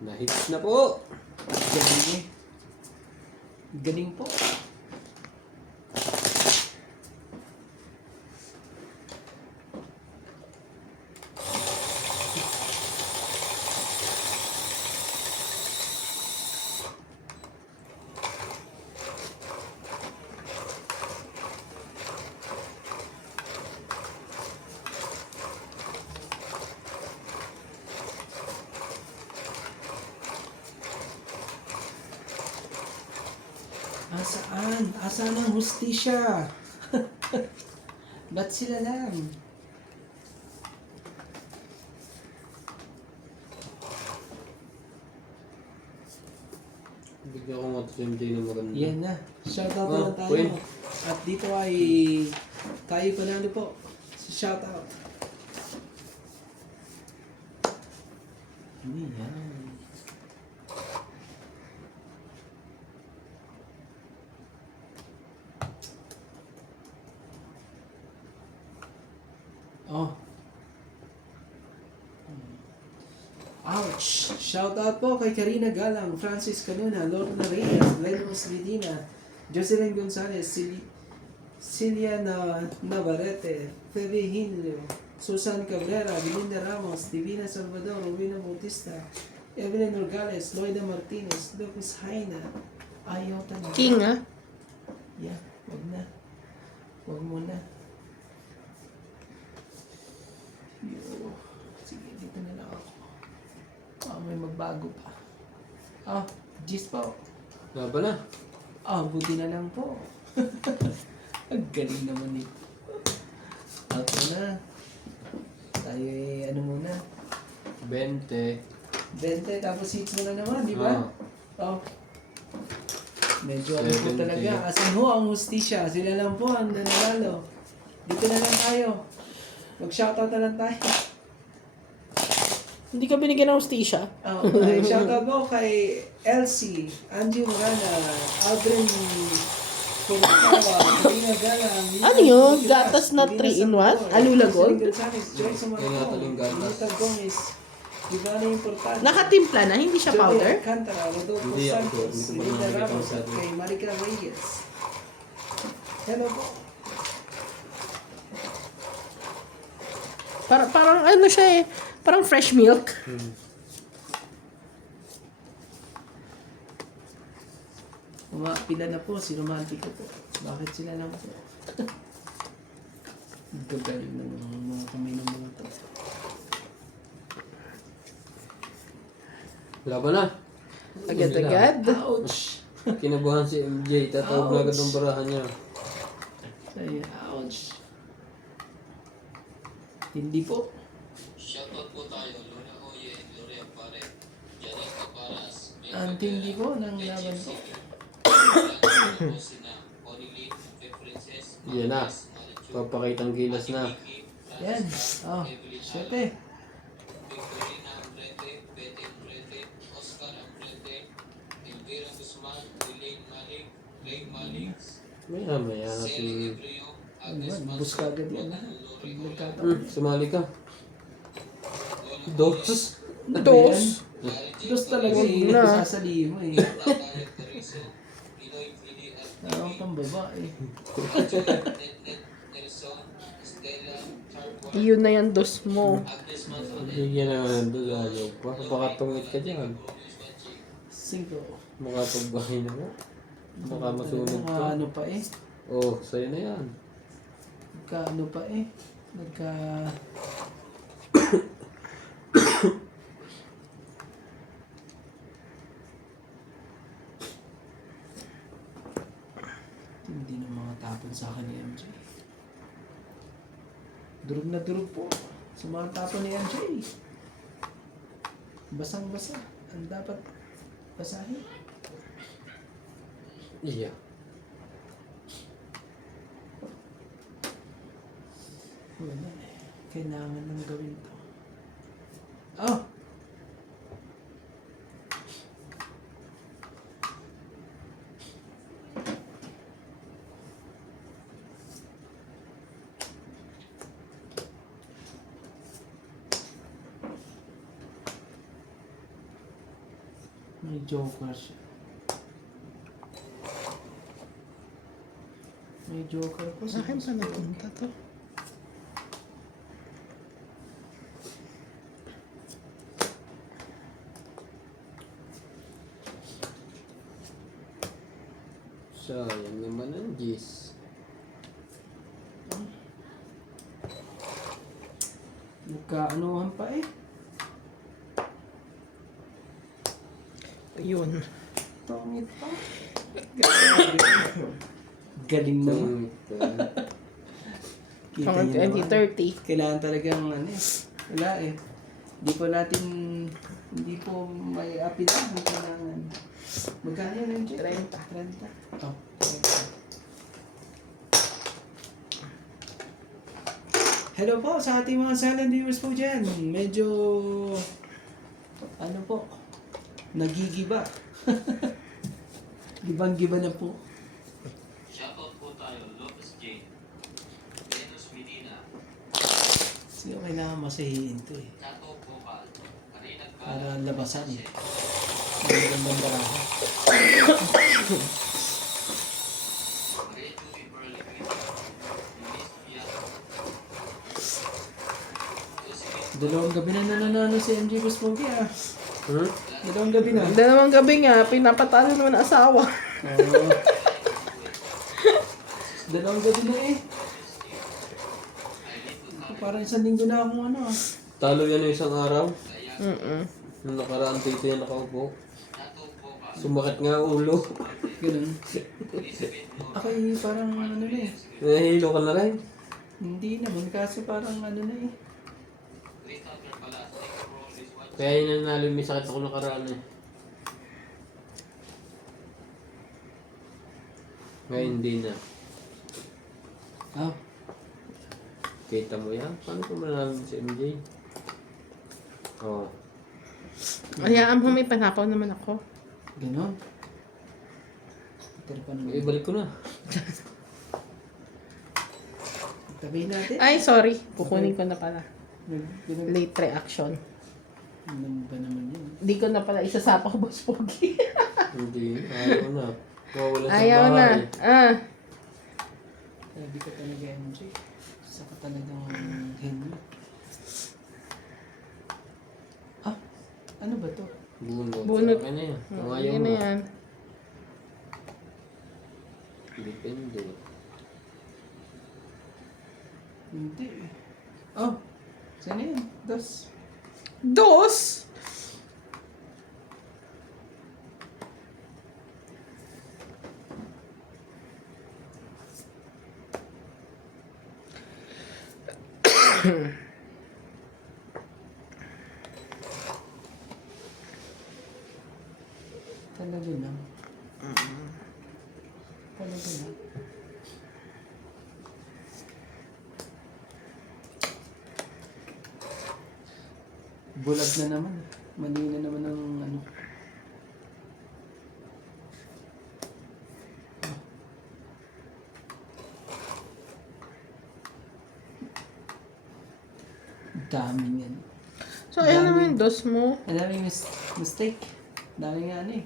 Na-hits na po. Galing eh. Galing po. Asaan? Asaan ang hustisya? Ba't sila lang? Bigyan ko nga ito sa MJ na maganda. Yan na. Shoutout Oh, na tayo. wait. At dito ay tayo panalo po. Shoutout. Ano yan? Oh. Ouch! Shoutout po kay Karina Galang, Francis Canuna, Lorna Reyes, Lenus Medina, Jocelyn Gonzalez, Cilia Navarrete, Febe Hinlio, Susan Cabrera, Belinda Ramos, Divina Salvador, Rowena Bautista, Evelyn Orgales, Loida Martinez, Lucas Haina, Ayota na. King, ah. Yeah, wag na. Wag mo na. Yo. Sige, dito na lang ako. May magbago pa. Gis po. Laban na. Buti na lang po. Ang galing naman ito. Out na. Tayo ano muna. 20. 20 tapos hits mo na naman, di ba? Medyo ano po 70. talaga. Asan ho ang hustisya? Sila lang po ang nanalo. Dito na lang tayo. Mag-shoutout na lang tayo. Hindi ka binigyan ng hustisya. Okay. Shoutout mo kay Elsie, Angie Morana, Aldrin Purkawa, Karina Galang, Ano yun? Gatas na 3-in-1? Alula Gold? Joyce Amarco, Nita Gomez, Ivana Importante, Nakatimpla na, hindi siya powder? Alcantara, Rodolfo Hindi ako, Santos, hindi ko Linda nakikita Ramos, sa at atin. kay Marica Reyes. Hello po. Parang ano siya eh. Parang fresh milk. Pila na po, si Romantico po. Bakit sila lang po? Gagaling na mga kami ng mga to. Laban na. Agad-agad. Ouch! Kinabuhan si MJ. Tatawag na agad ng barahan niya. Ay, ouch! Hindi po. Shoutout po tayo, Luna Oye, Gloria Pare, Janet Caparas, Ang tindi po ng laban po. Sina Onili, Princess, Yan na. Papakitang gilas na. Yan. Siyete. Victorina Ambrete, Betty Ambrete, Oscar Ambrete, Elvira Guzman, Elaine Malik, Ray Malik, Maya na Celine si... Ebrio, Agnes Bus ka agad yan ha. Pag nagkataon. Sumali ka. Dos. Dos. Dos talaga Huwag yung na. sasali mo eh. Tatay Teresa, Pinoy Pili at Parang pang babae. Net Nelson, Stella, Charboy, Yun na yan, dos mo. Agnes Manzone, Bigyan naman doon. Ayaw pa. Baka tungit ka dyan. 5. Makatugbahin na mo. Baka masunog ka. Ano pa eh. Oh, sa'yo na yan. Ano pa eh. Hindi na mga tapon sa akin ni MJ. Durog na durog po. Sa mga tapon ni MJ. Basang-basa. Ang dapat basahin. Iya. Wala eh. Kailangan nang gawin to. Oh! May joker siya. May joker po Sa akin pa napunta to. Sayang naman ang Gis. Nagkaanuhan pa eh. Yun. Tongit pa. Galing naman. Kita Pang niyo naman. 2030. Kailangan talagang ano eh. Wala eh. Hindi po may apil na. Hindi kailangan. Magkano yun, Jay? 30. 30. Oh, 30. Hello po sa ating mga silent viewers po dyan. Medyo, ano po, nagigiba. Gibang-giba na po. Shoutout po tayo, Lopez J. Venus Medina. Sino kailangan masahihin to eh. Chato Vocal. Karina Para labasan eh. Magandang baraha. Maria Judy Perlequin. Denise Piano. Josephine Dalawang gabi na nananalo si MJ Buspogi ah. Hmm? Dalawang gabi na. Dalawang gabi nga, pinapatalo naman ang asawa. Oo. Dalawang gabi na eh. Parang isang linggo na akong ano ah. Talo yan yung isang araw. Nung nakaraan dito yan nakaupo. Sumakit nga ang ulo. Ganun. Ako eh, parang ano na eh. Nahihilo ka na rin. Hindi naman kasi parang ano na eh. Kaya yun nanalo, may sakit ako nakaraan eh. Ngayon hindi na. Ah, Kita mo yan? Paano ko manalo si MJ? Oo. Hayaan mo, may panapaw naman ako. ganun. Pero pa naman. Ibalik ko na. Tabihin natin. Ay, sorry. Kukunin ko na pala. Ganun. Late reaction. Ano ba naman yun? Di ko na pala isasapa ko, Boss Pogi. Hindi. Ayaw na. Mawala sa Ayaw na. bahay. Ah. Sabi ka talaga MJ. Saka talagang henyo. Ah, ano ba to? Bunot. Bunot. Sa akin na yan. Kung ayaw Yun mo. na yan. Depende. Hindi eh. Oh, saan yan? Dos. Dos! Talaga na. Talaga na. Bulag na naman. Mali na naman ang ano. Daming yan. So, ayan naman yung dos mo. Ang daming mistake. Daming ano eh.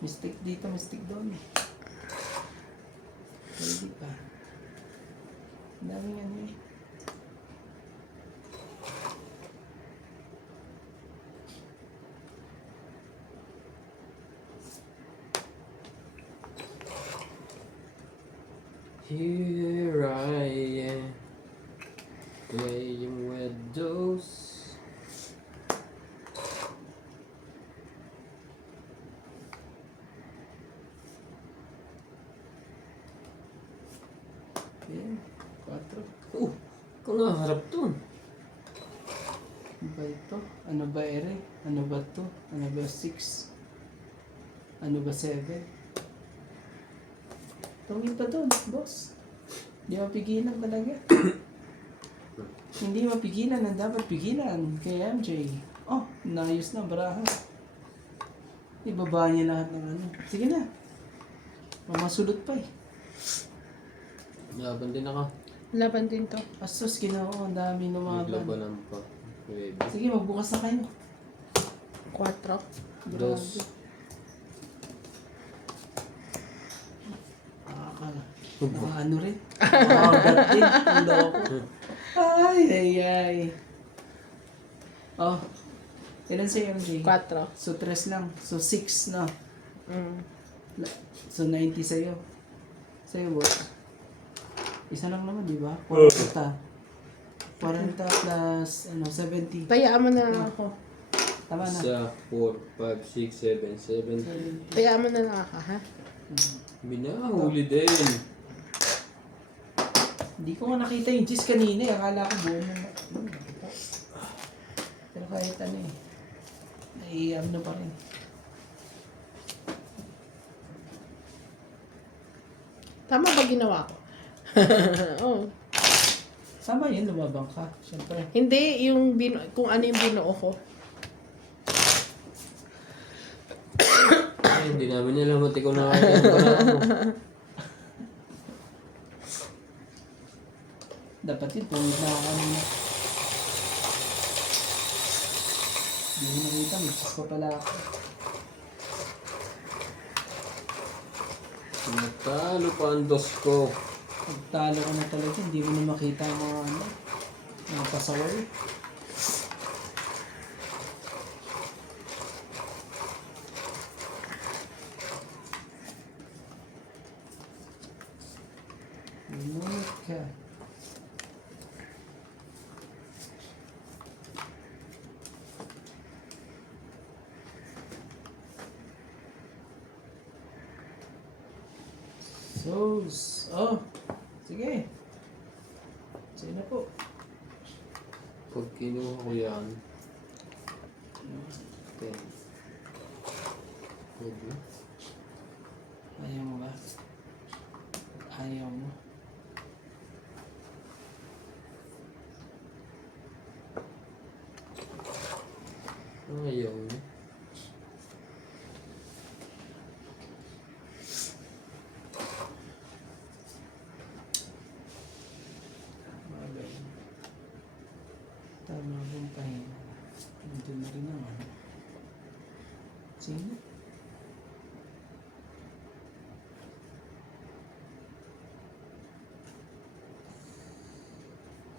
Mistake dito, mistake doon. Pwede pa. Ang daming ano eh. Here I am. Playing with those. Ayan. 4. Kung naharap dun. Ano ba ito? Ano ba ere? Ano ba to? Ano ba 6? Ano ba 7? Tungin pa doon, boss. Hindi mapigilan talaga. Hindi mapigilan ang dapat pigilan kay MJ. Oh, naayos na, baraha. Ibaba niya lahat ng ano. Sige na. Mamasulot pa eh. Laban din ako. Laban din to. Asos, ginawa ko. Ang dami lumaban. Naglabanan pa. Pwede. Sige, magbukas na kayo. 4. Dos. Ano rin? Nakakagat din. Ang loko. Ay. Oh. Ilan sa'yo, MJ? 4. So, 3 lang. So, 6 na. Mm. So, 90 sa'yo. Sa'yo, boss. Isa lang naman, di ba? 40. 40 plus, 70. Tayaan mo na lang ako. Tama na. Isa, 4, 5, 6, 7, 7. Tayaan mo na lang ako, ha? Binahuli din. Hindi ko nga nakita yung cheese kanina. Akala ko buo mo. Pero kahit ano eh. Naiiyam na pa rin. Tama ba ginawa ko? Oh. Sama yun, lumabang ka. Siyempre. Hindi, kung ano yung binuo ko. Ay, hindi namin alam at ikaw na kaya mo. Dapat yun, pumit na ako kanina. Hindi mo nakita, may cheese pa pala ako. Natalo pa ang dos ko. Pagtalo ko na talaga, hindi mo na makita ang mga pasaway. Okay. Sige. Sige na po. Pag kinuha ko yan. 10. Pwede. Ayaw mo ba? Ayaw mo. Ayaw mo. Bagay. Tama akong pahinga. Hindi na rin naman. Sige.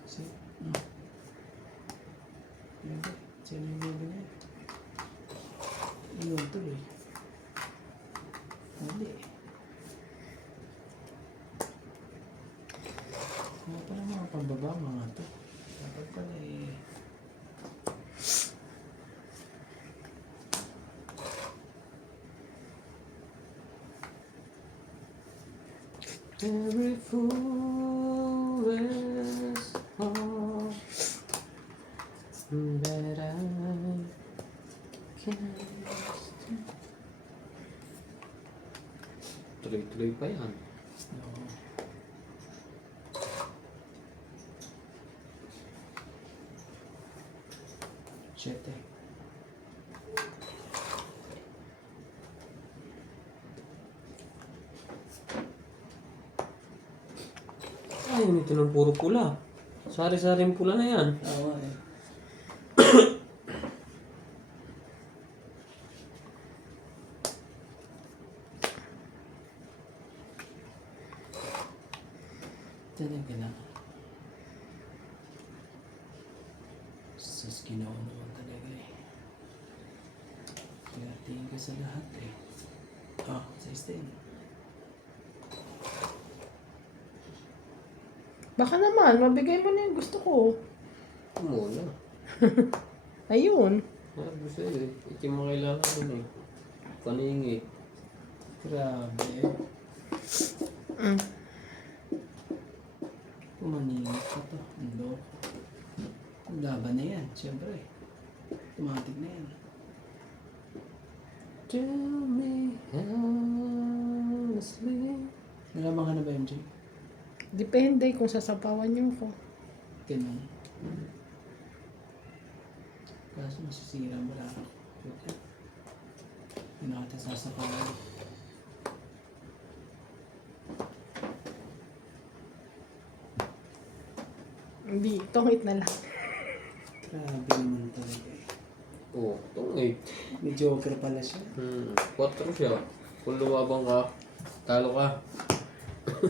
Sige. Hindi. Sino yung mga ganyan? Iyon tuloy. Hindi. Mga pala mga pambaba mga to. Dapat pala eh. Every fool is all that I can. Tuloy-tuloy pa yan. No. Siyete. Ay, ito ng puro pula. Sari-saring pula na yan. Oo eh. Talaga na. Sus, ginawa naman talaga eh. Kaya tingin ka sa lahat eh. Ah, sa stain. Baka naman, mabigay mo na yung gusto ko. Muna. Ayun. Sabi sa'yo eh. Ito yung mga kailangan nun eh. Paningi. Grabe. Mm. Pumaningit ka to. Ang loko. Laban na yan, siyempre. Automatic na yan. Tell me honestly. Nalaman ka na ba, MJ? Depende kung sasapawan niyo ko. Ganun. Kaso masisira mo lang ako. Hindi na kita sasapawan. Hindi, tungit na lang. Grabe naman talaga eh. Oh, itong 8. May joker pala siya. 4 siya. Kung lumabang ka, talo ka.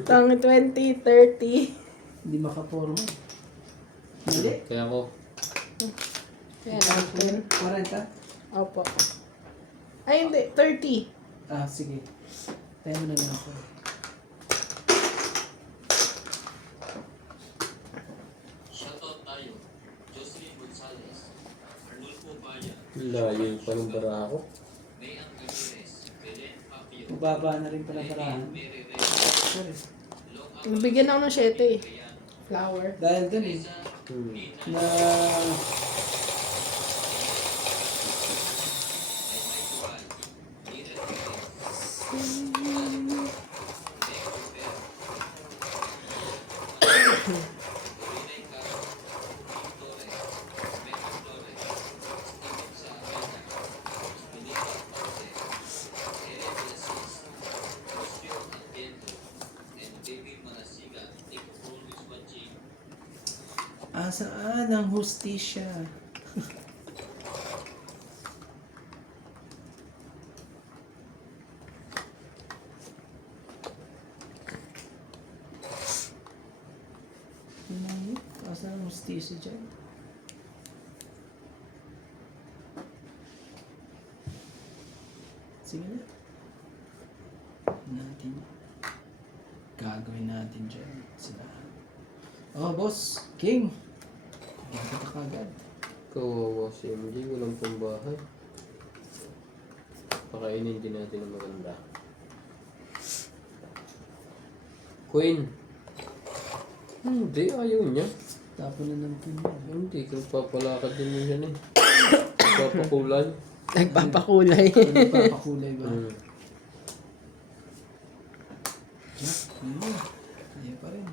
Tang 20, 30. Hindi makaporma. Hindi. Kaya ako, Kaya natin. 40? Opo. Ay, hindi. 30. Ah, sige. Tayo mo na lang ako. Shoutout tayo. Jocelyn Gonzalez, Arnulfo Baya, layo yung panumbara ako. Mayan Ramirez, Belen Papio, Mababa na rin pala parahan. Mary Reyes, Sorry. Long Nabigyan ako ng 7 eh. Ayan, Flower. Dahil dun eh. Teresa, Nina, Na... Maymay Dual, Eden Perez, Nick Rivera, Rinay Castro, Kim Torres, Megan Torres, Steven Saavedra, Benita Ponce, Eren Beasis, Lucio Atiendo, and Baby Manasiga. Thank you for always watching. Saan ang hustisya? Saan ang hustisya dyan? Sige na. Natin. Gagawin natin dyan. Sila. Oh, boss. King. Gagawin ka kagad. Kawawa si MJ, walang pambahay. Pakainin din natin ng maganda. Queen. Hindi, ayaw niya. Tapon na ng pin yan. Hindi, kung papalakad din mo yan eh. Papakulay. Nagpapakulay. Nagpapakulay ba? Kaya pa rin.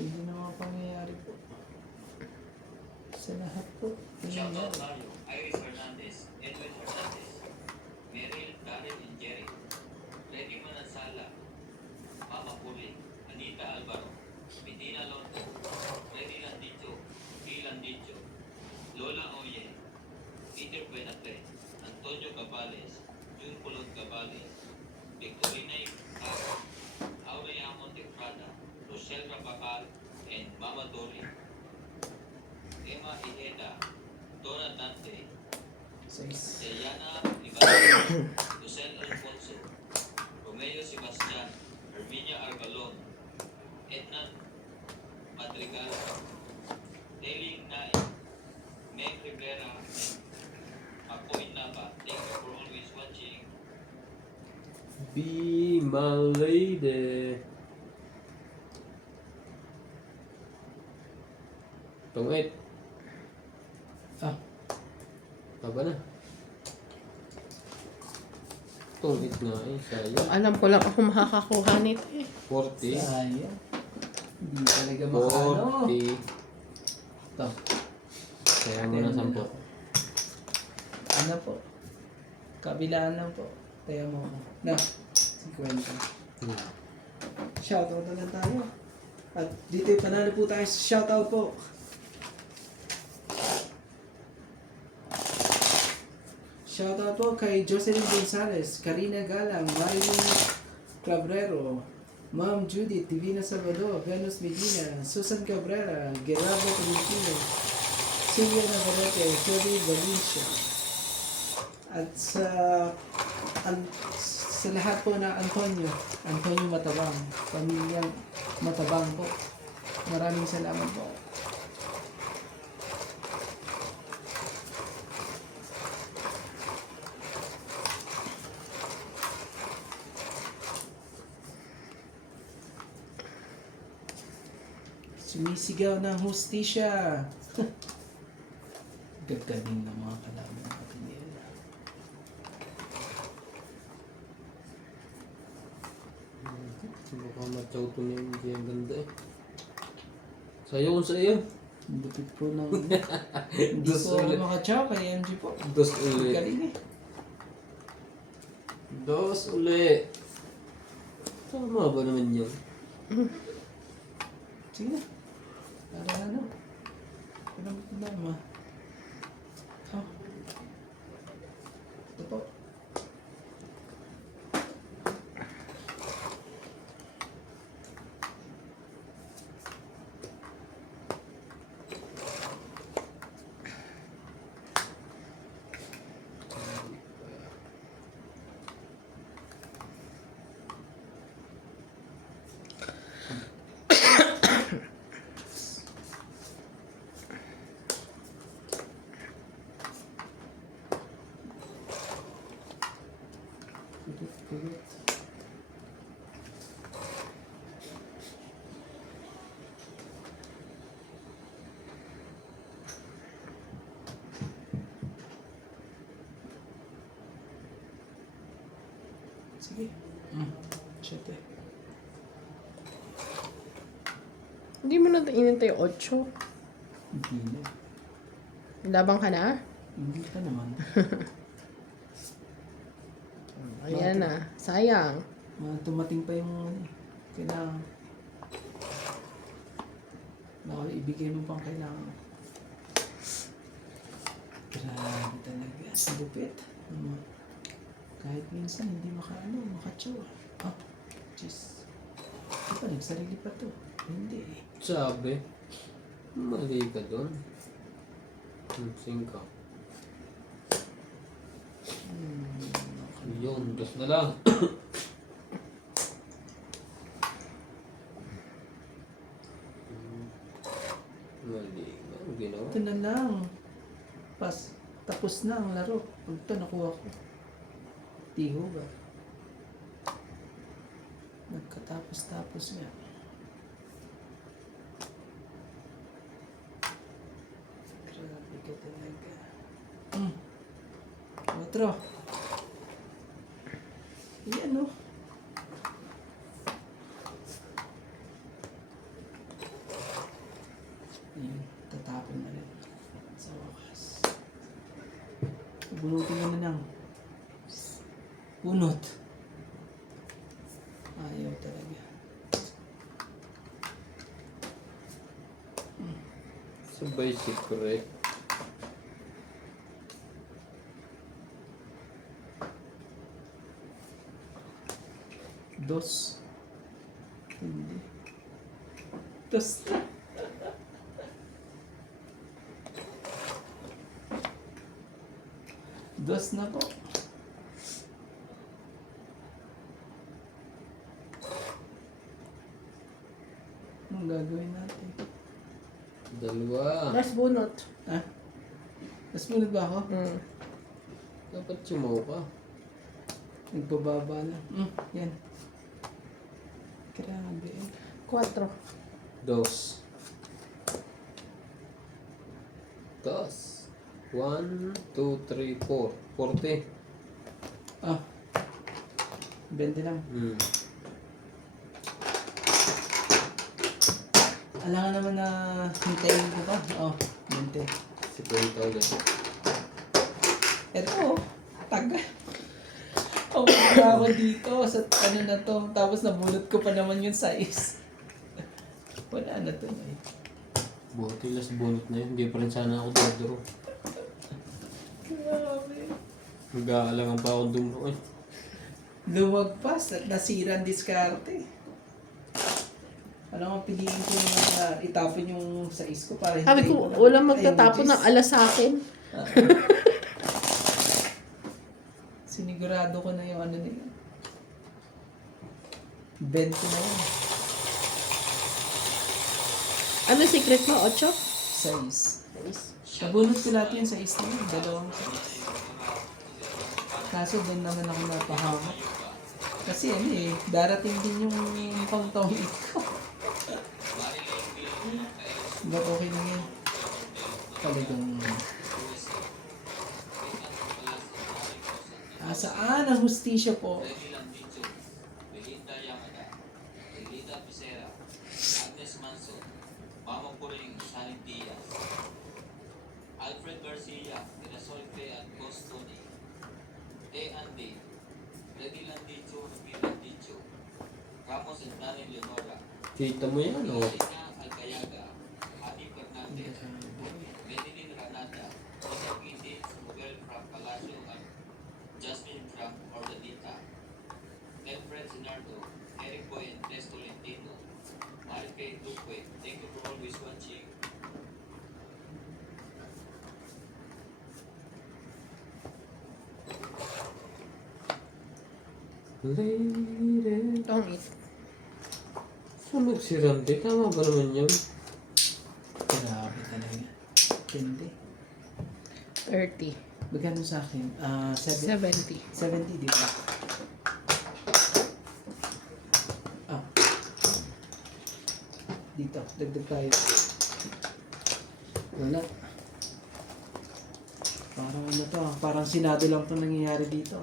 Hindi na mga pangyayari po. Sa lahat po. Shoutout Mario, Iris Fernandez, Edwin Fernandez, Meryl, Darren, and Jerry, Freddy Manansala, Mama Puli, Anita Alvaro, Medina Lonto, Freddy Landicho, P. Landicho, Lola Oye, Peter Buenatre, Antonio Cabales, Jun Pulot Cabales, Victorina Icaro, Aurea Monteprada, Rochelle Rapacal, and Mama Dori, Emma Ijeda, Donna Dante, Size. Diana Ibarra, Lucel Alfonso, Romeo Sebastian, Herminia Arbalon, Edna Madrigal, Deling Nai, Meg Rivera, and Apoy Nava. Thank you for always watching. Be my lady. Tungit. Ah, Taba na. Tungit na eh, sayang. Alam ko lang ako makakakuha nito eh. 40. sayang. Hindi talaga makaano. 40. Ito. Kaya mo na 10. Ano po? Kabilaan lang po. Kaya mo. Na, 50. Shoutout na lang tayo. At dito panalo po tayo sa shoutout po. Shoutout po kay Jocelyn Gonzalez, Karina Galang, Marilyn Cabrero, Ma'am Judith, Divina Salvador, Venus Medina, Susan Cabrera, Gerardo Tolentino, Silvia Navarrete, Jody Valencia. At sa lahat po na Antonio Matabang, pamilyang Matabang po. Maraming salamat po. Sumisigaw ng hustisya. Gagaling ng mga kalaban natin nila. Baka matyaw to ni MJ, ang ganda eh. Sayo kung sa iyo. Lupit po ng... Hindi Dos po ulit. makatsaka kay MG po. Dos uli. Galing eh. Dos uli. Tama ba naman yun? Sige na. Para ano. Ano ba problema? Oh. Ito po. Kulot. Sige. Shit eh. Hindi mo na inintay 8. Hindi na. Labang ka na? Hindi pa naman. Ayan na. Sayang. Tumating pa yung ano, kailangan. Baka ibigay mo pang kailangan. Grabe talaga. Lupit. Kahit minsan hindi makatsawa. Ah, jeez. Ito, nagsarili pa to. Hindi eh. Sabi. Mali ka doon. Singka. Yun, dos na lang. Mali. Ano ginawa? Ito na lang. Tapos na ang laro. Pag ito nakuha ko. Tiho ba? Nagkatapos-tapos nga. Grabe ka talaga. 4. Yan o. Ayan, tatapon na rin. Sa wakas. Bunutin mo na lang. Bunot. Ayaw talaga. Sabay secret. Dos. Hindi. Dos na. Dos na po. Anong gagawin natin? Dalawa. Last bunot. Ha? Mas munod ba ako? Dapat sumaw ka. Nagbababa lang. Yan. Grabe eh. 4. Dos. Dos. 1, 2, 3, 4. 40. Ah. 20 lang. Alangan naman na hintayin ko pa. Oh, 20. 50 ulit. Eto, taga. Wala ako dito sa ano na to. Tapos nabulot ko pa naman yung size. Wala na to. Buti last bunot na yun. Hindi pa rin sana ako dodoro. Grabe. Mag-aalangan pa ako dumro. Ay, Lumagpas at nasira ang diskarte. Alam mo, piliin ko na itapon yung size ko para Sabi hintayin ko, na- wala magtatapon emojis. ng alas sa akin. Sinigurado ko na yung ano nila. 20 na yun. Ano secret mo? 8? Size. Nabunot ko lahat yung size na yun. Dalawang size. Kaso doon naman ako napahamak. Kasi ano eh, darating din yung pang-tawid ko. But okay na yun. Talagang... saan ang hustisya po? Belinda Yamada, Belinda Pizarra, Agnes Manso, Mama Puring, Sana Mike Diaz. Alfred Garcia, Irasolte at Bostoni. A. Andy, Freddy Landicho, Ruby Landicho. Ramos and Daniel Leonora. Kita mo yan, oh. Lina Alcayaga, Ani Fernandez, Medellin Ranada, Joseph Gitin, Miguel from Palacio at Justin from Ordanita. Alfred Sinardo, Eric Boyentes Tolentino, Marike Duque. Thank you for always watching. Lady. Tongit. Sunog si Randy. Tama ba naman yun? Grabe talaga. Hindi. 30. Magkano sa akin? 70. 70, di ba? Ah. Dito, dagdag tayo. Wala. Parang ano to, parang sinado lang to nangyayari dito.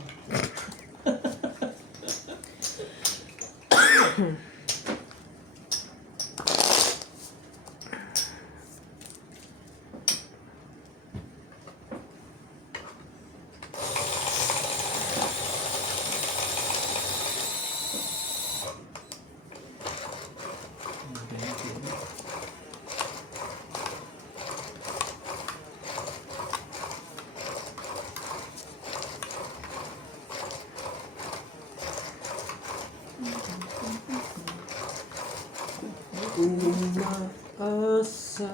Umaasa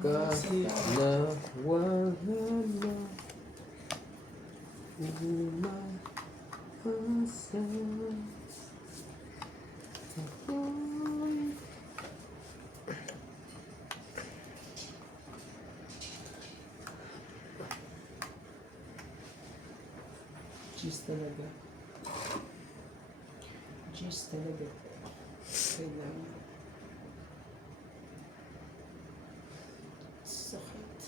kahit na wala na. Umaasa ako'y Cheese talaga. Cheese talaga. Kailangan. Sakit.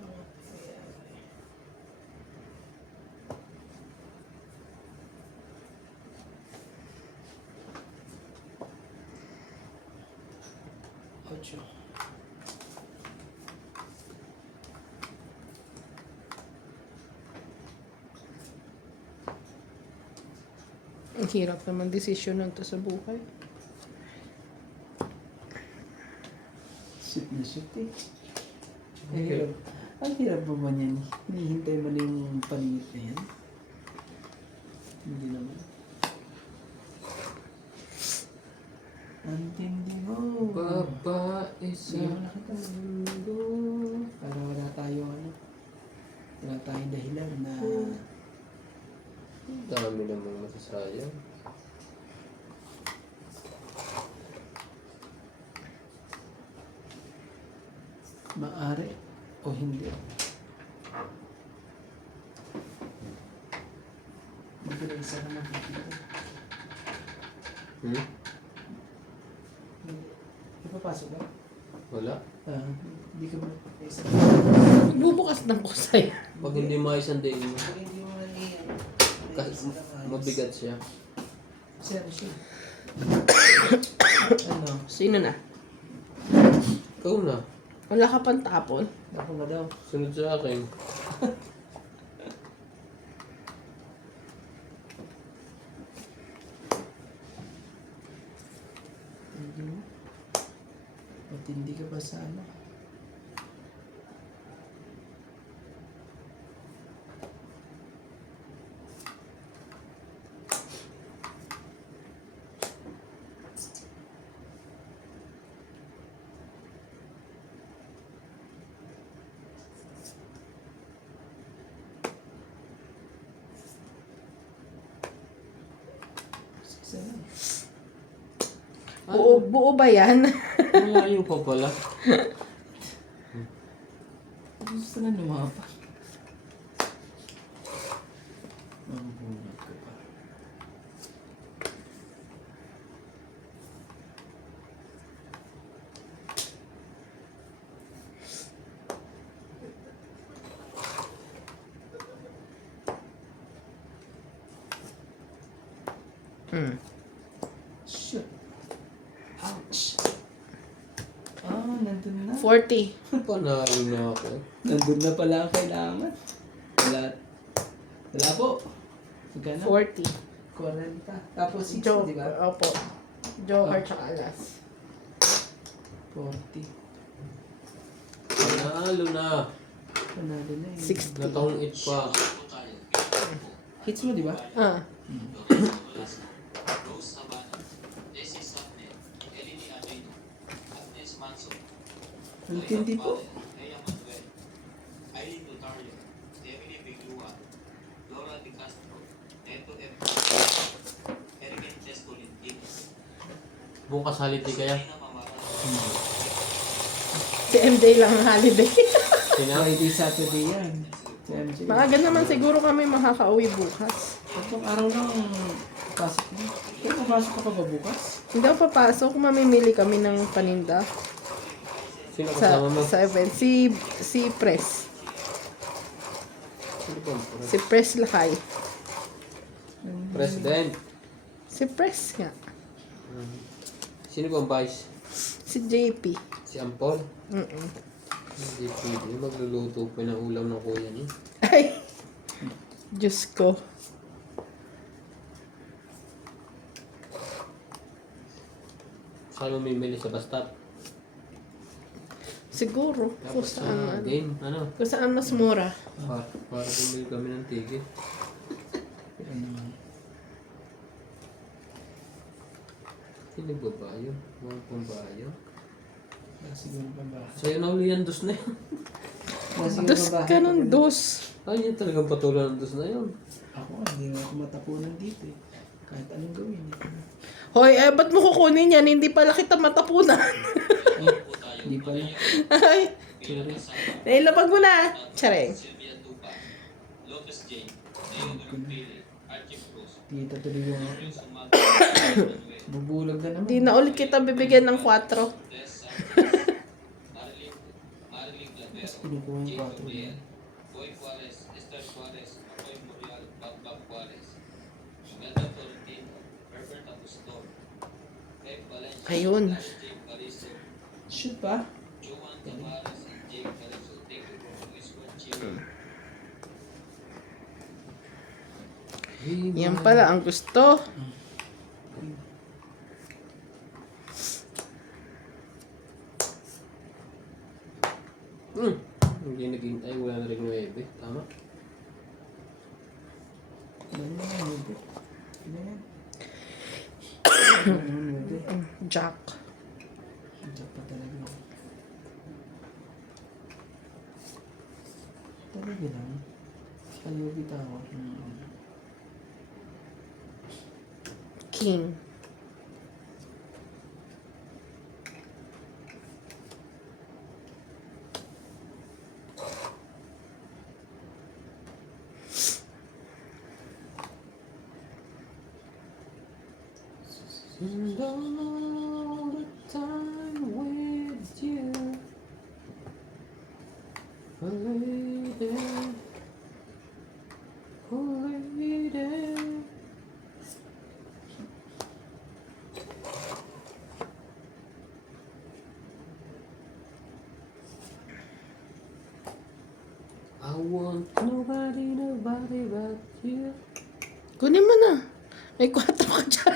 Ano nangyayari? Ocho. Ang hirap naman desisyon ng to sa buhay. Shoot na shoot eh. Ang hirap. Ang hirap ba man yan? Hinihintay mo na yung paligid na yan? Hindi naman. Ang tindi mo. babae sa Sige mo nakita. mundo. Para wala tayong ano. Wala tayong dahilan na Ang dami namang masasayang. maaari o hindi. Hindi ko na isa naman dito. Ipapasok ba? Wala. Hindi ka ba isa? Magbubukas ng kusay. Pag hindi maisandain mo, Pag hindi mo na iyan. kasi mabigat siya. Sir, siya. Ano? Sino na? Ikaw na. Wala ka pang tapon? Ako nga daw. Sunod sa akin. Hindi mo. Matindi ka ba sa ano? Sana. Buo ba yan? Malayo pa pala. Gusto na lumapa. Mabubulat ko pa. Shoot. Ouch. Oh nandun na. 40. Panalo na ako. Nandun na pala ang kailangan. Wala po. Magkano? 40. 40. Tapos 6, Joke. di ba? Opo. Joker tsaka alas. 40. Panalo na. Panalo na eh. 60. Natong it pa. Hits mo, di ba? Ah. Rose Sabana, Desi Sapne, Eleni Aquino, Agnes Manso, Ang tindi po. Lea Manuel, Aileen Notario, Emily Bigluan, Laura De Castro, Neto M. Eric Chescolin Diaz, Bukas holiday kaya. Tina Mamara, Si MJ lang ang holiday. Sina? Friday, Saturday yan. Si MJ. Maaga naman siguro kami makakauwi bukas. Tatlong araw lang pasok mo. Kaya papasok ka pa ba bukas? Hindi ako papasok. Mamimili kami ng paninda. Sino Sa, kasama mo? sa event. Si Press. Sino ba? Si Press Lakay. President. Si Press nga. Sino bang vice? Si JP. Si Ampol? Mm-mm. Hindi pwede. Magluluto pa ng ulam ng kuya niya. Ay! Diyos ko. Saan mo mimili sa Bastap? Siguro. Kung Tapos saan, game, ano? kung saan mas mura. Para bumili kami ng ticket. Sino ba ba yun? Mga pambayo? Siguro pa ba? Sa'yo na uli yan, dos na yun. Dos ka ng dos. Ay, yun talagang patulan ng dos na yun. Ako, hindi mo ako matapunan dito eh. Kahit anong gawin. Hoy, ba't mo kukunin yan? Hindi pala kita matapunan. Hindi pala. Ay, nailapag mo na. Tsareng. Sylvia Tupa, Lopez J, Leo Pili, Archie Cruz, Dito tuloy yung Julius Umaga, Manuel, bubulag na naman. Hindi na ulit kita bibigyan ng 4. Des Sanchez, Mariling Clavero, Pinukuha yung Jacob 4 Liel, Boy Juarez, Esther Juarez, Apoy Morial, Bagbag Juarez, Imelda Florentino, Herbert Apostol, Pep Valencia, Ayun. Ash J. Pariso, Shoot pa? Joan Tavares, and Jake Pariso. Thank you for always watching. Yan pala ang gusto. Hindi naging, ay wala na rin 9. Tama? Ano naman yun? Ano yan? Ano yun? Jack. Diyan pa talaga ako. Talaga lang. Kalubit ako. King. And all the time with you, a lady, a lady. I want nobody but you. Kunin mo na. May 4 ka dyan.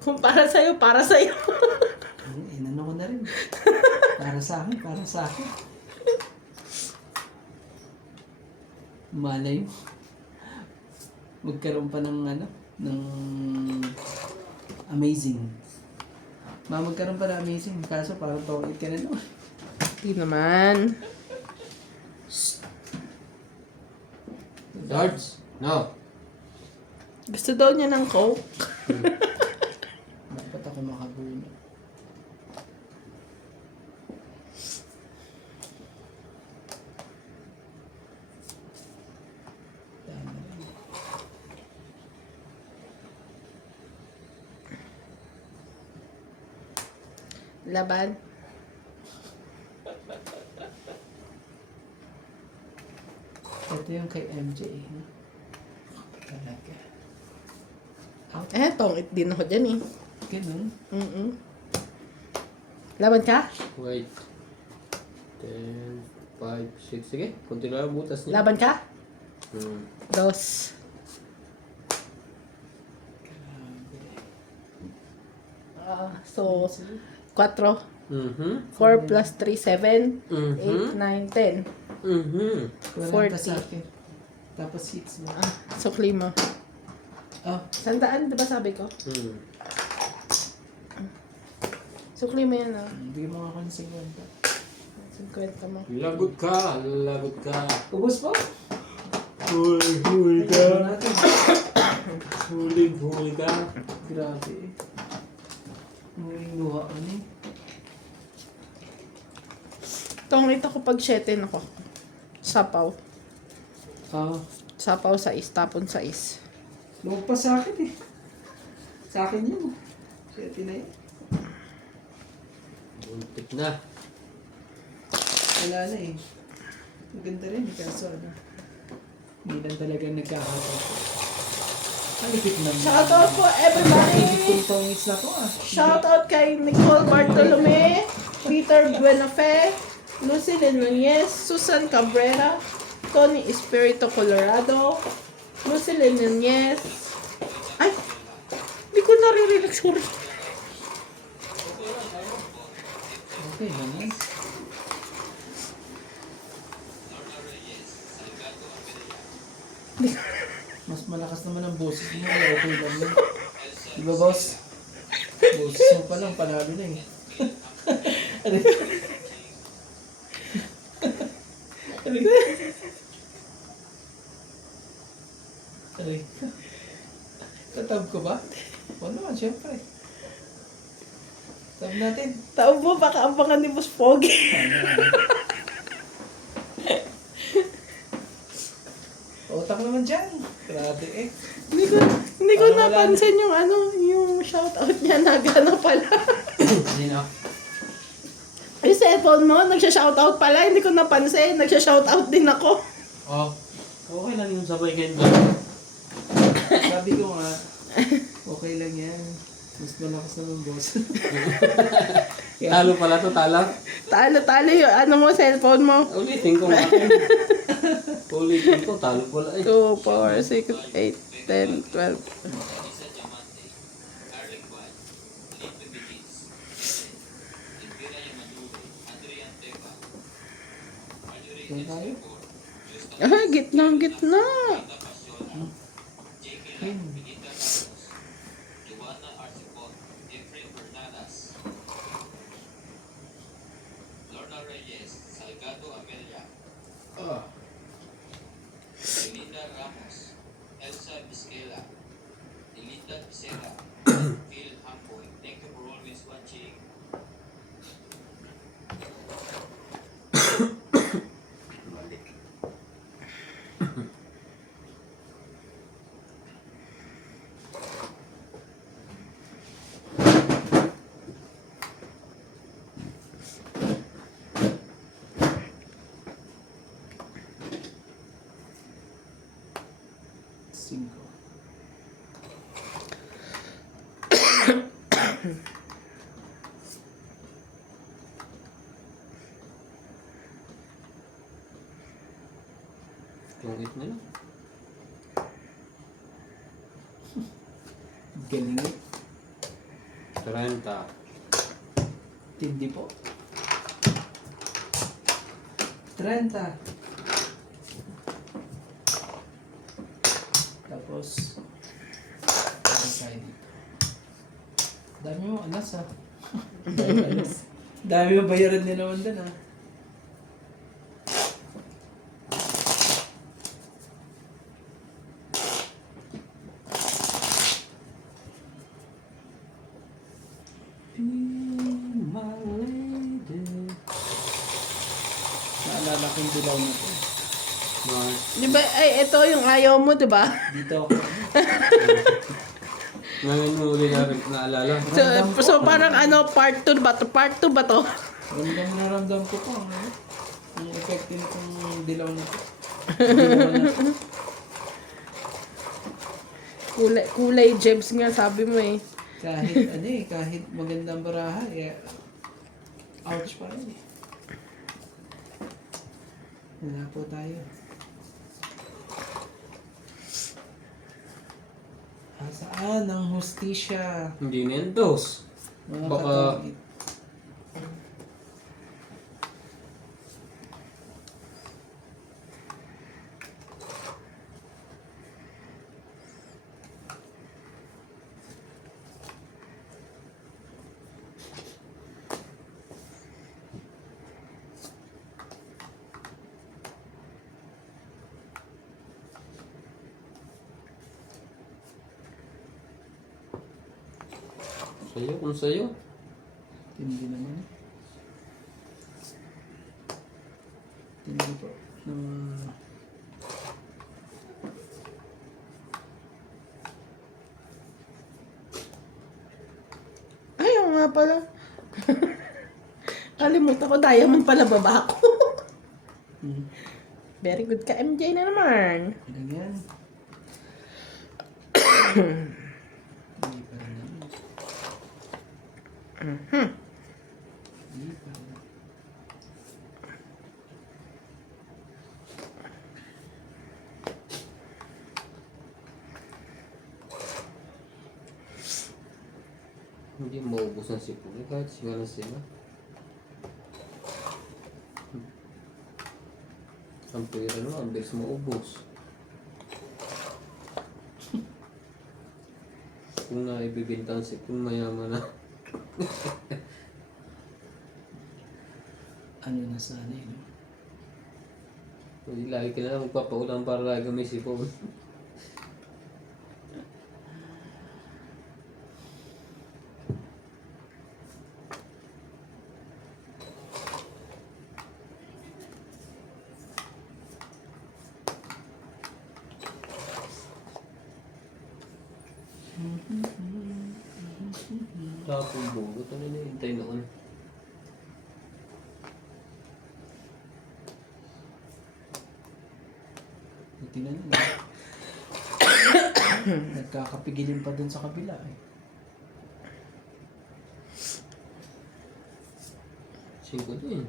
Kung para sa'yo, para sa'yo. Inano ko na rin. Para sa akin, para sa akin. Malay mo. Magkaroon pa ng ano, ng amazing. Magkaroon pa ng amazing. Kaso parang tawid ka na naman. Hindi naman. Darts? No. Gusto daw niya ng Coke. Dapat ako makabuno. Tama rin. Laban. Ito yung kay MJ. Talaga. Tongit din ako dyan eh. Ganun. Laban ka? Wait. 10, 5, 6. Sige, kunti lang ang butas niya. Laban ka? Hmm. 2. So, 4. Mhm. 4 plus 3, 7. Mhm. 8, 9, 10. Mhm. Walang 40. sa akin. Tapos hits mo. Sukli mo. Ah, 100, di ba sabi ko? Hmm. Sukli mo yan, hindi mo ako ng 50. 50 mo. Lagot ka, lagot ka. Ubus po? Huli Tignan natin. Huli ka. Grabe eh. May luhaan eh. Tongit ako pag 7 ako. Sapaw. Ah, Sapaw 6, tapon 6. luwag pa sa akin eh. Sa akin yun. Siyete na yun. Buntik na. Wala na eh. Maganda rin eh, kaso ano. Hindi lang talaga nagkakataon. Malipit naman. Shoutout po everybody! Malipit tong hits na to ah. Shoutout kay Nicole Bartolome, Peter Buenafe, Lucy Nunez, Susan Cabrera, Tony Espirito Colorado, Lucy Nunez. Ay! Hindi ko naririnig, sorry. Okay naman. Mas malakas naman ang boses mo. Okay lang yun. Diba boss? Boses mo pa lang, panalo na eh. Aray ka. Aray ka. Aray ka. Tatab ko ba? Oo naman, syempre. Tab natin. Tao mo, baka abangan ni Boss Pogi. Utak naman dyan. Grabe eh. Hindi ko Parang wala napansin yung yung shoutout niya na gano'n pala. Sino? Yung cellphone mo, nagsha-shoutout pala, hindi ko napansin. Nagsha-shoutout din ako. Oh. Okay lang yung sabay kayo. Sabi ko nga, okay lang yan. Mas malakas naman boss. Talo pala to, talo. Talo yung mo, cellphone mo. Ulitin ko nga. Ulitin ko, talo pala eh. 2, 4, 6, 8, 10, 12. Isa Diamante, Eric White, Lipe Bitis, Elvira Yamadure, Adrian Tepa, Marjorie Yan tayo? Ah, gitna. Rita Pasiola, J.K. Lang, Benita Ramos, Joanna Arcipon, Efrain Bernadas, Lorna Reyes, Salgado Amelia, Belinda Ramos, Elsa Vizquela, Delinda Picera, Phil Hamboy. Thank you for always watching. Cinco. Tungit na lang. Galing eh. 30. Tindi po. 30. Tapos, ano tayo dito? Dami mo alas ah. Dami alas. Dami mo bayaran din naman dun ah. Be my lady. Naalala ko yung dilaw na to. Mars. Di ba, ito yung ayaw mo, di ba? Dito ako. Ngayon mo uli naalala. So parang part 2 ba to? Part 2 ba to? Ramdam na ramdam ko po. Ano? Yung effect nitong dilaw na to. Dilaw na to. Kulay Jebs nga sabi mo eh. Kahit ano eh, kahit magandang baraha, eh, ouch pa rin eh. Wala po tayo. Saan ang hustisya? Hindi na yan, dos. Mga Baka- katawid. Sa'yo, kung sa'yo. Tindi naman. Tindi po. Ay, oo nga pala. Kalimutan ko, diamond pala baba ako. Very good ka, MJ na naman. Ganyan. Hindi pa rin naman. Hindi pa rin. Hindi maubos ang sipuli kahit siya na sila. Ang pera naman, ang bilis maubos. Kung na ibibinta ang sipul, mayaman na. Ano na sana eh, no? Hindi lagi ka na lang magpapaulang para lagi may sipul. Tapos bugot, ano na hintay noon? Buti na nun. Nagkakapigilin pa dun sa kabila eh. Singko din.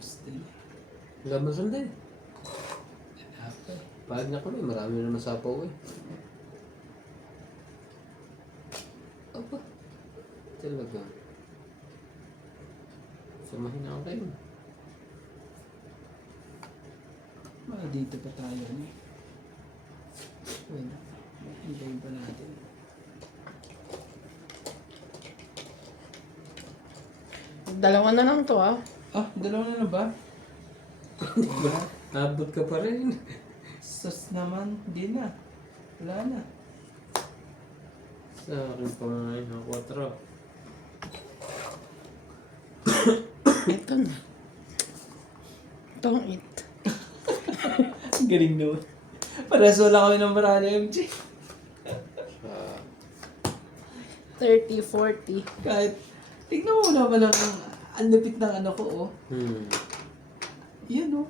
Still. Laban sandal. Apa? Pahag na kami, marami na masapaw eh. Apa? Talaga. Samahin ako kayo. Dito pa tayo ano eh. Wala. Hintayin pa natin. Dalawa na lang to ah. Ah, dalawa na ba? Nabot ka pa rin. Sus naman, di na. Wala na. Sa akin pa nga yun, ang 4. Ito na. Itong it. Ang galing naman. Pares wala kami ng marami, MJ. 30, 40. Kahit, tignan mo naman ang lupit ng ano ko, oh. Yan, oh.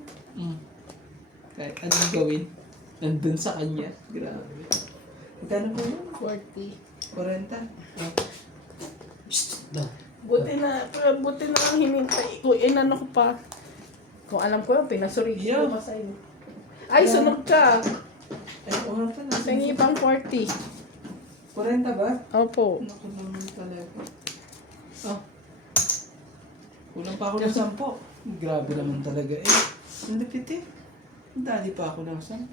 Kahit anong gawin, nandun sa kanya. Grabe. Magkano po yun? 40. 40? Oh. Buti na ang hinintay ko. Inano ko pa. Kung alam ko yun, pinasuri ko pa sa'yo. Ay, sunog ka. Ay, oras pa na. Tingi pang 40. 40 ba? Opo. Naku naman talaga. Oh. Kulang pa ako ng 10. Grabe naman talaga eh. Ang lupit eh. Dali pa ako ng 10.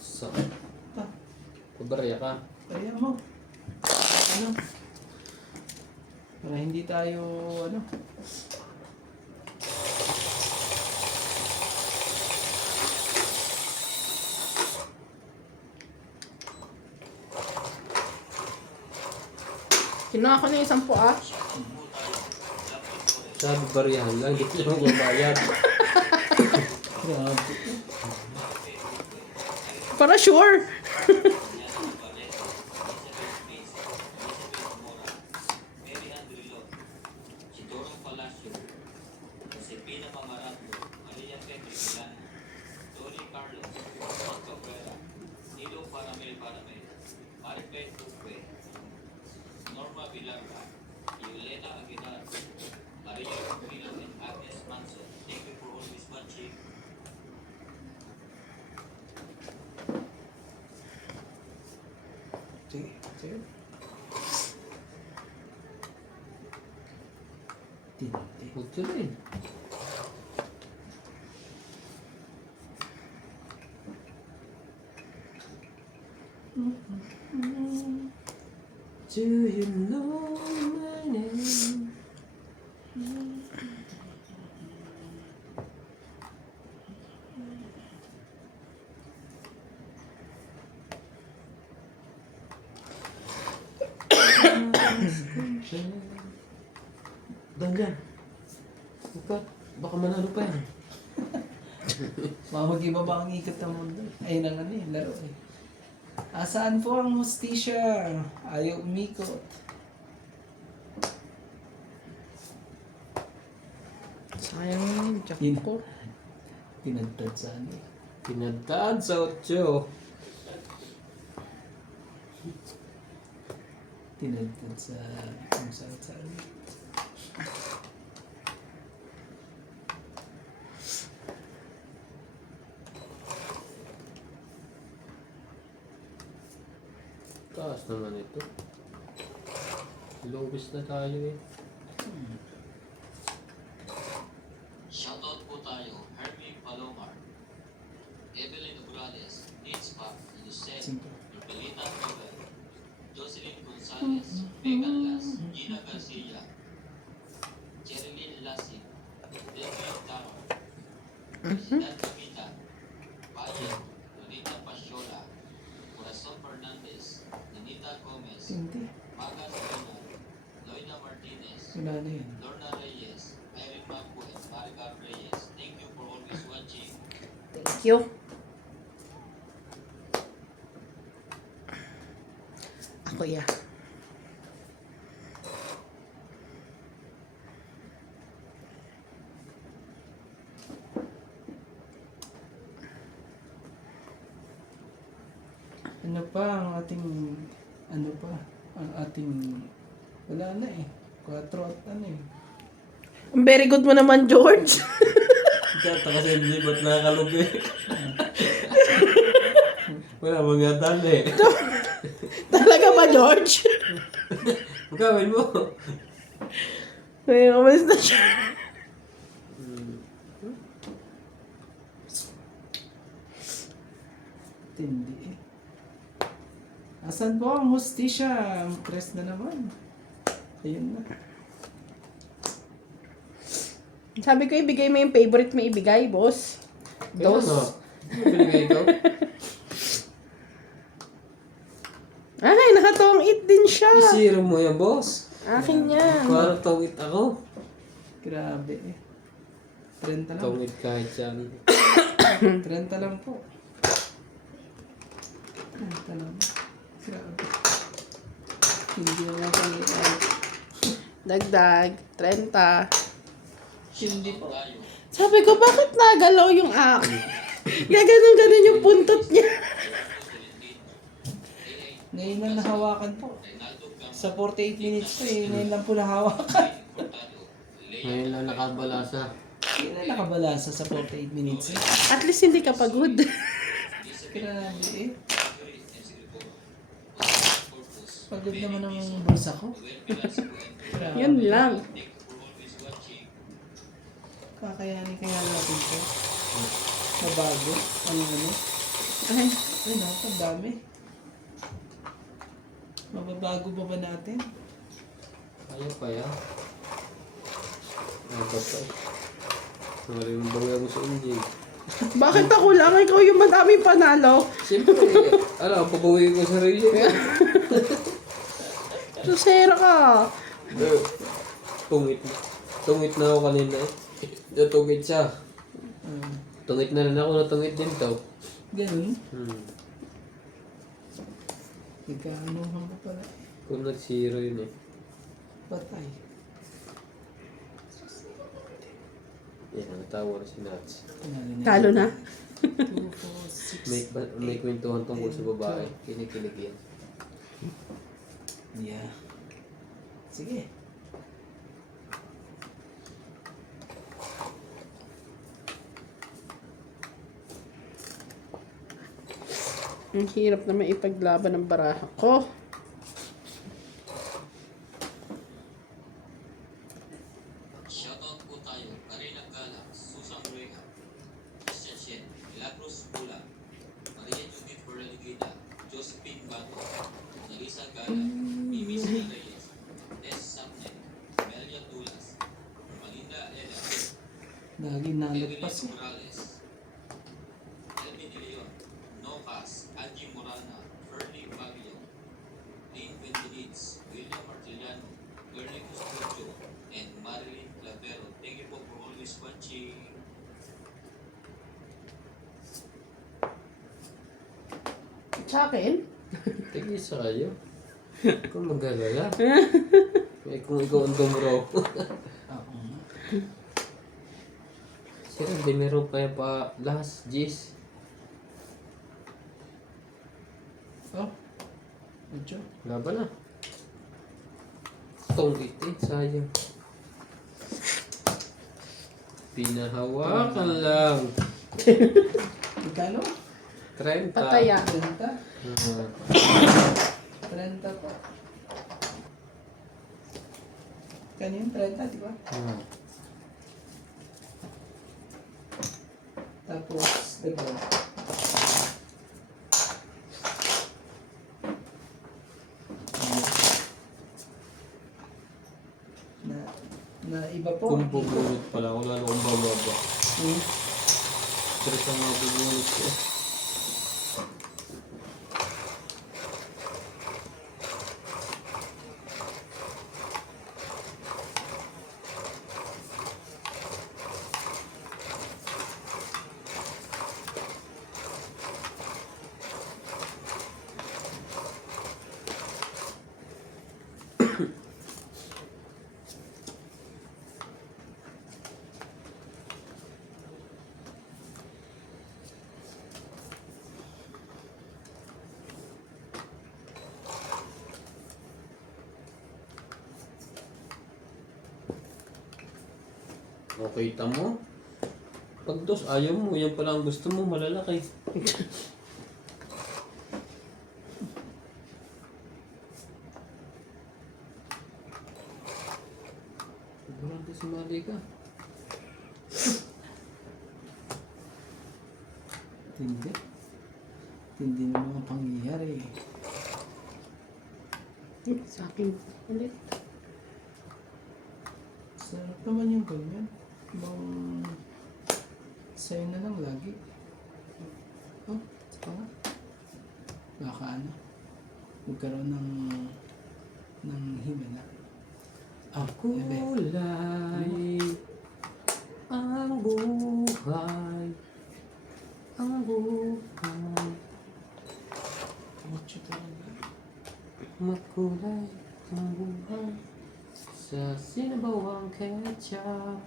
So, Ah, pabarya ka. kaya mo. Ano? Para hindi tayo, ano. Kinuha ko na yung 10 ah. Sabi baryahan lang, hindi ko lang mabayad. Grabe. Para sure. Gina Pamaranto, Maria Petri Milano, Tony Carlos, Juan Cabrera, Nilo Paramel, Maripet Tuque, Norma Villarra, Yolena Aguilar, Maria Rufino, and Agnes Manson. Thank you for always watching. Sige, sige. Tindi. Huwag ka rin. Do you know my name? Doon dyan. Upat. Baka manalo pa yan. Mag-iba ba ang ikot ng mundo? Ayun ang ano eh, laro eh. Asaan po ang hostisya? Ayaw umikot. Sayang yung jack Yun. ko. Tinagtad sa ano eh. Pinagtaan sa 8. Tinagtad sa kung saan. Taas naman ito. Lobis na tayo eh. Shoutout po tayo, Hermie Palomar, Evelyn Ugrales, Nitz Pap, Lucen, Simple. Nurbelita Novel, Jocelyn Gonzalez, Megan Las, Gina Garcia, Jerilyn Lasig, Delvin Taro, President Camita, Payan, Lunita Pasyola, Corazon Fernandez, Nanita Gomez, Tindi. Maga Serena, Loida Martinez, Wala na yun. Lorna Reyes, Irene Mapu, and Maricar Reyes. Thank you for always watching. Thank you. Ako ya. Ano pa ang ating, ano pa, ang ating, wala na eh. 4 at ano eh. Ang very good mo naman, George. Kata kasi hindi ba't nakakalog eh. Wala mga daan eh. Talaga ba, George? Magkawin mo. Ay, umalis na siya. Tindi eh. Asan po ang hostisya? Ang press na naman. Ayun na. Sabi ko, ibigay mo yung favorite mo ibigay, boss. Kaya nga. Dos. Ano binigay ko? Ay, nakatong it din siya. Isiro mo yan, boss. Akin yan. Parang tongit ako. Grabe eh. 30 lang. Tongit kahit yan. 30 lang po. 30 lang. Grabe. Hindi na natin Dagdag. 30. Hindi po. Sabi ko, bakit nagalaw yung akin? Gaganon-ganon yung puntot niya. Ngayon lang nahawakan po. Sa 48 minutes po eh. Ngayon lang po nahawakan. Ngayon lang nakabalasa. Ngayon lang nakabalasa sa 48 minutes eh. At least hindi ka pagod. Grabe eh. Pagod naman ang bulsa ko. Grabe. Yun lang. Kakayanin kaya natin ito. Mabago. Ang ano. Ay, Ay naku, ang dami. Mababago ba ba natin? Ayaw pa yan. Ano ba ito? Wala yung bangya mo sa injig. bakit ako lang? Ikaw yung madaming panalo. Siyempre, ano, pabawi ko sa sarili. Susera ka. Tungit na. Tungit na ako kanina eh. Natungit siya. Tungit na rin ako, natungit din daw. Ganun. Nagkaanuhan ko pala. Kung nag-zero yun eh. Patay. Yan, natawa na si Nats. Talo na. 2, 4, 6, May kwentuhan tungkol sa babae. Kinikilig yan. Yeah. Sige. Ang hirap naman ipaglaban ng baraha ko. Shoutout po tayo, Karina Gala, Susan Reha, Christian Shen, Milagros Bula, Maria Judith Berreligida, Josephine Bato, Narisa Gala, Mimi Sina Reyes, Tess Samnen, Melia Dulas, Malinda Ella, Lagi nalagpas Evelyn eh. Morales, Elvin De Leon, Nocas, Angie Morana, Fernie Fabio, Dean Benediz, William Martiliano, Bernie Custodio, and Marilyn Clavero. Thank you po for always watching. Sa akin? Tigisa kayo. Kung mag-alala. Kung ikaw ang dumro. Oo nga. Sira, dinero pa yan pa last, Jis. Oh. Medyo. Laban na. Tong iti, sayang. Pinahawakan lang. Magkano? 30. Pataya. 30? Ah, 30 po. Kano yung 30, di ba? ah. Tapos, diba? Na iba po. Kung bubunot pala, wala na akong bababa. Hmm. Stress ang mga bubunot ko. Okay, tamo. Pag dos, ayaw mo. Yan pala ang gusto mo, malalaki. Sigurado sumali ka. Tindi. Tindi na mga pangyayari. Sa akin ulit. Sarap naman yung ganyan. Bang sa'yo na lang lagi. Oh, saka nga. Baka ano, magkaroon ng himala. Ako kulay ang buhay. Ang buhay. Mucho talaga. Makulay ang buhay. Sa sinabawang ketchup.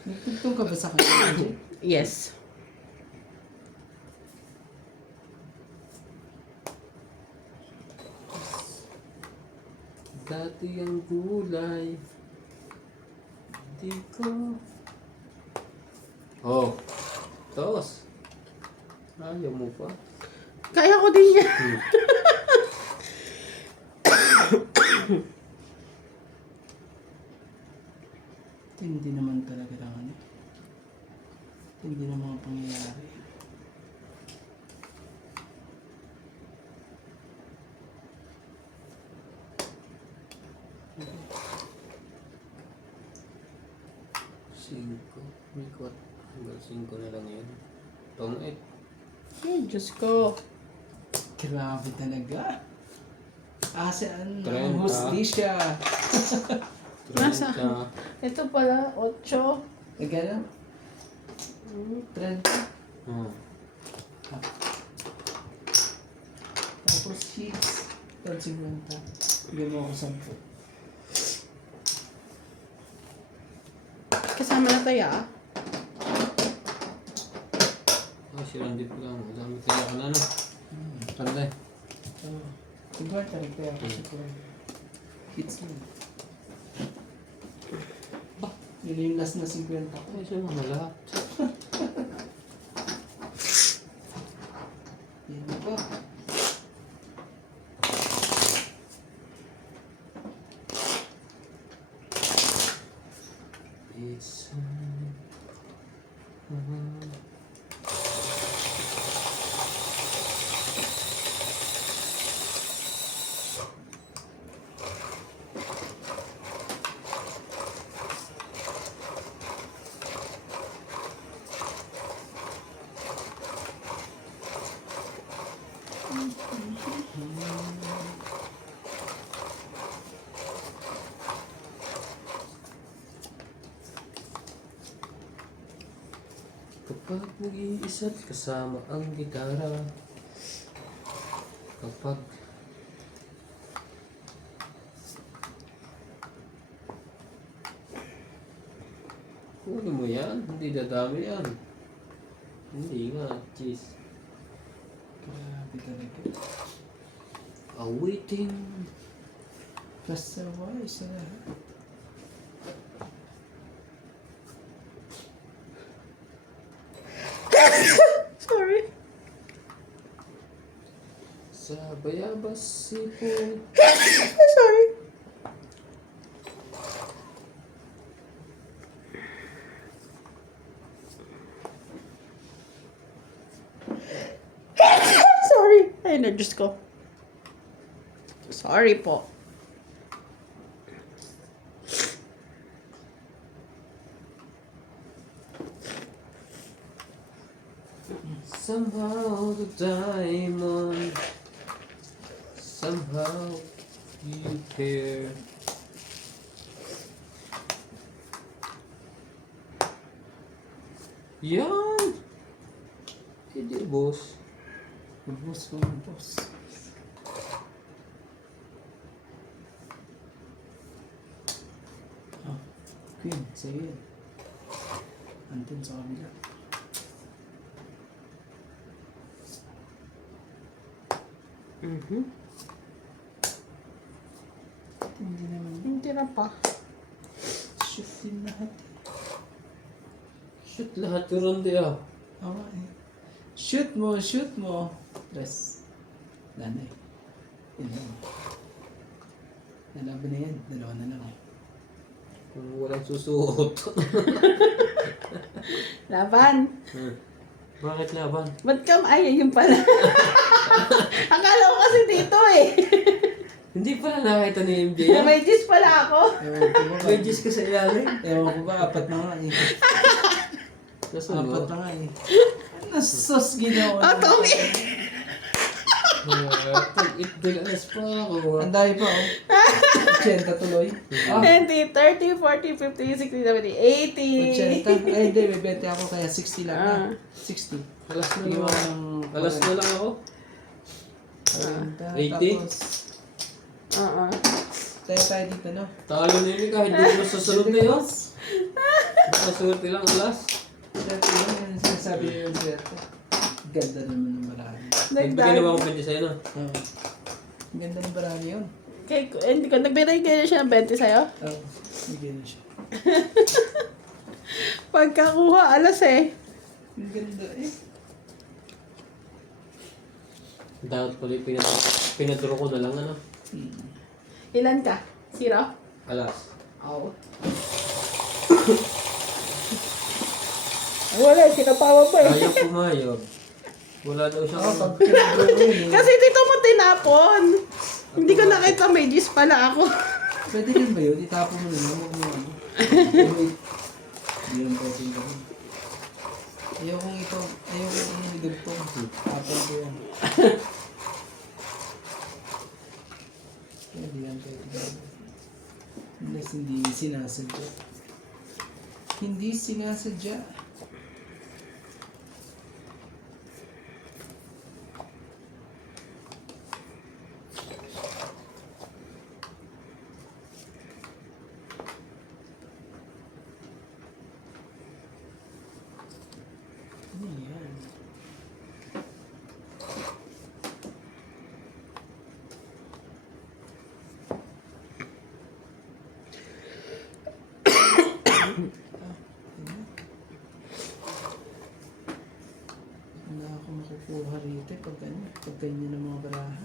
Nagtugtong ka ba sa kanya? Yes. Dati ang gulay. Di ko. Oh. Tos. Ayaw mo pa. Kaya ko din yan. Hindi naman talaga lang ano. Hindi na mga pangyayari. Cinco. May kwat. Hanggang 5 na lang yun. Tong 8. Ay, Diyos ko. Grabe talaga. Asaan 30. ang hustisya? Nasa? Ito pala, 8. Nagano? 30. Hmm. Tapos 6. 50. Bigyan mo ako 10. Kasama na tayo ah. Oh, si Randy pa lang. Dami kaya ka na, no? Panday. Siguro tayo kaya ako siguro. Hits mo. Yun yung last na 50 ko. Ay, siya mga lahat. Yan na ba? It's... Kapag nag-iisa't kasama ang gitara. Kapag huli mo yan, hindi dadami yan. Hindi nga, jeez. Grabe talaga. Awaiting. Basta wise na. Sorry. Sa bayabas sipon. Sorry. Sorry. Ay, na-Diyos ko. Sorry po. Somehow the diamond, somehow you care. Yan! Hindi, boss. Boss ko, boss. Ah, Queen, sige. Andun sa kabila. Mhm. Hindi naman. Hindi na pa. Shoot din lahat. Shoot lahat yung rondi ah. Oo eh. Shoot mo, shoot mo. Press. Wala na eh. Yun lang. Nalaban na yan. Dalawa na lang eh. Kung walang susuot. Laban. Bakit laban? Ba't ka ay yun pala? Akala ko kasi dito eh. Hindi pala nakita ni MJ yan. May gis pala ako. Ewan ko ba? May gis ka sa ilalim. Ewan ko ba? Apat na nga eh. Nasa Apat na nga eh. Nasos ginawa. Oh, Tommy. Pag-it bilas pa ako. Ang dami pa oh. 80 tuloy. Ah, 20, 30, 40, 50, 60, 70, 80. 80. Ay hindi, may 20 ako kaya 60 lang na. Ah. 60. Alas na Iwan lang. ng... Alas na lang ako. 80. Tapos, Oo. tayo dito no? Talo na yun kahit di mo susunod na yun. Nakasuot lang alas. Swerte yun, yung sinasabi niyo yung swerte. Ganda naman ng marami. Nagbigay na ba akong 20 sa'yo na? Oo. Ganda ng marami yun. Hindi ko, nagbigay kayo siya ng 20 sa'yo? Oo, bigyan na siya. Pagkakuha, alas eh. Ang ganda eh. Dapat pala yung pinaduro ko na lang ano. Ilan ka? 0? Alas. Oo. Wala, sinapawa pa eh. Ayaw pumayag. Wala daw siya. Oo, pag pinag-draw eh. Kasi dito mo tinapon. Hindi ko nakita may gis pala ako. Pwede rin ba yun? Itapo mo na lang. Huwag mo ano. Wait. Hindi lang pwede yung gawin. Ayokong ito. Ayokong ano ni Dugtong. Tapon ko yan. Hindi lang pwede yung gawin. Unless hindi sinasadya. Hindi sinasadya. Pag ganyan ng mga baraha.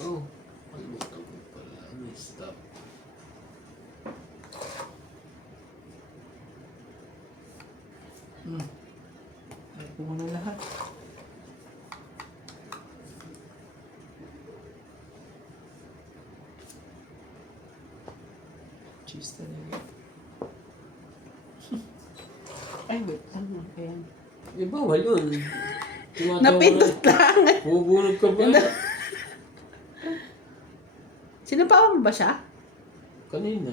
Oh, kalimutan ko pala. Messed up. Ay ko muna lahat. Cheese talaga. Ay, wait lang. Ayan. Eh, bawal yun. Tumatawa Napindot ka. lang. Bubunod ka pa. Sinapawan mo ba siya? Kanina.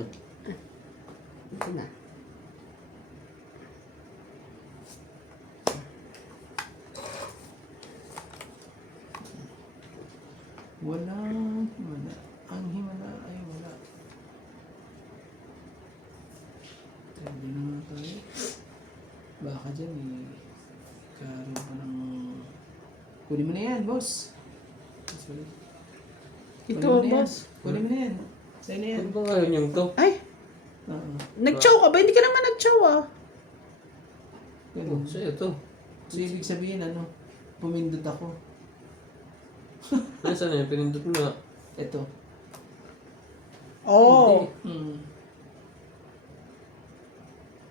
Ito na. Wala. Ang himala ay wala. Hindi na nga tayo. Baka dyan karoon ka ng... Kunin mo na yan, boss. Sorry. Ito, Kunin mo na yan. boss. Kunin mo na yan. Sa'yo na yan. Ano ba ngayon yung to? Ay, Oo. nag-chow ka ba? Hindi ka naman nag-chow ah. Oh, Ganun. sa'yo to. So, ibig sabihin, pumindot ako. Nasaan na yun? Pinindot mo na. Ito. Oo.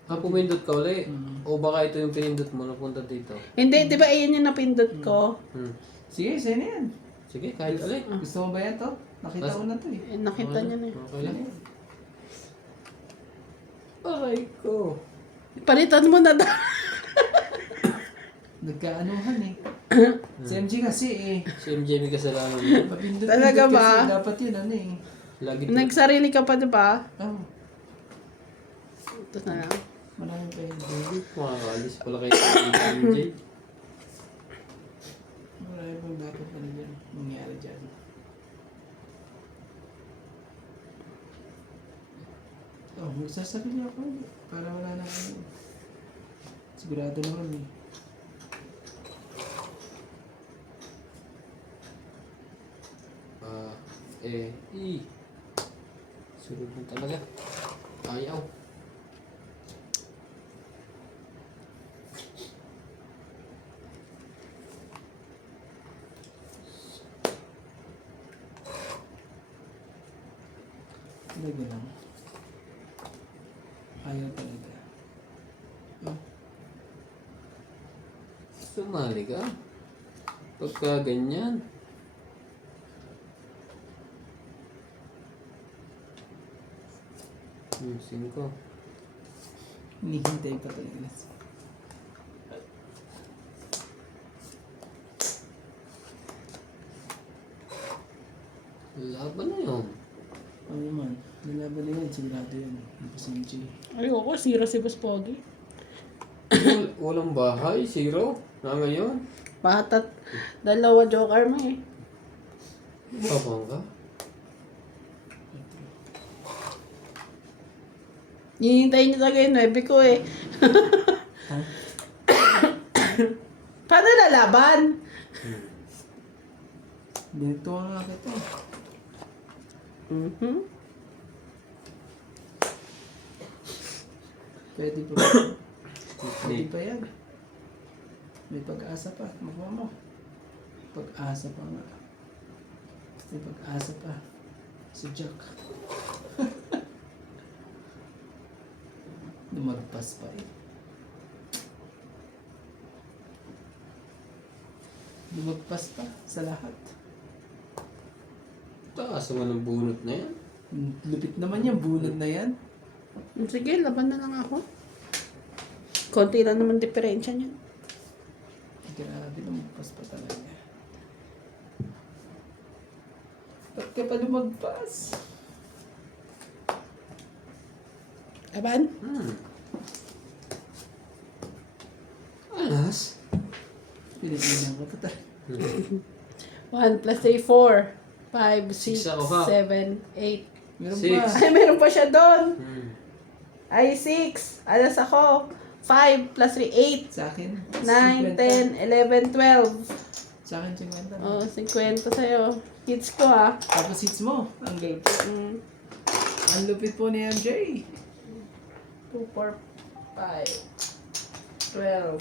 Pumindot ka uli. Mm. O baka ito yung pinindot mo napunta dito. Hindi, di ba ayan yung napindot ko? Sige, sa'yo na yan. Sige, kahit ulit. Gusto mo ba yan to? Nakita ko na to eh. Eh, nakita niya na eh. Okay lang. Aray ko. Palitan mo na daw. Nagkaanuhan eh. Si MG kasi eh. Si MJ may kasalanan mo. Mapindot Talaga ba? kasi dapat yun eh. Lagi to. Nagsarili ka pa, di ba? Oh, Ito na lang. maraming pa yun. Hindi, makakaalis pala kayo sa MJ. Maraming pang dapat pala dyan. Mangyari dyan. Oh, magsasarili ako eh. Para wala na kayo. Sigurado naman eh. Sunod mo talaga. Ayaw. Talaga lang. Ayaw talaga. Oh, Sumali ka. Pagka ganyan. Singko. hinihintay pa talaga. Laban na yun. Ano naman, nilaban na yan. Sigurado yun. Yung si MG. Ayoko, zero si Boss Pogi. Walang bahay, zero. Na ngayon. Patat, dalawa joker mo eh. Babang ka. Hihintayin niyo talaga yung 9 ko eh. Ha? Paano lalaban? Dito nga kita. Pwede pa ba? Pwede pa yan. May pag-asa pa. Makuha mo. Pag-asa pa nga. May pag-asa pa. Si Jack. Lumagpas pa eh. Lumagpas pa sa lahat. Taas naman ang bunot na yan. Lupit naman yan. Bunod na yan. Sige, laban na lang ako. Konti lang naman diferensya niya. Grabe, lumagpas pa talaga. Ba't ka pa lumagpas? Laban? Alas. Pilipinan ko pa talaga. 1 plus 3, 4. 5, 6, Six ako, ha? 7, 8. Meron Six. pa. Ay, meron pa siya doon. Ay, 6. Alas ako. 5 plus 3, 8. Sa akin, 9, 50. 10, 11, 12. Sa akin, 50. Oh, 50 sa'yo. Hits ko ah. Tapos hits mo. Ang galing. Ang lupit po ni MJ. 2, 4, 5, 12,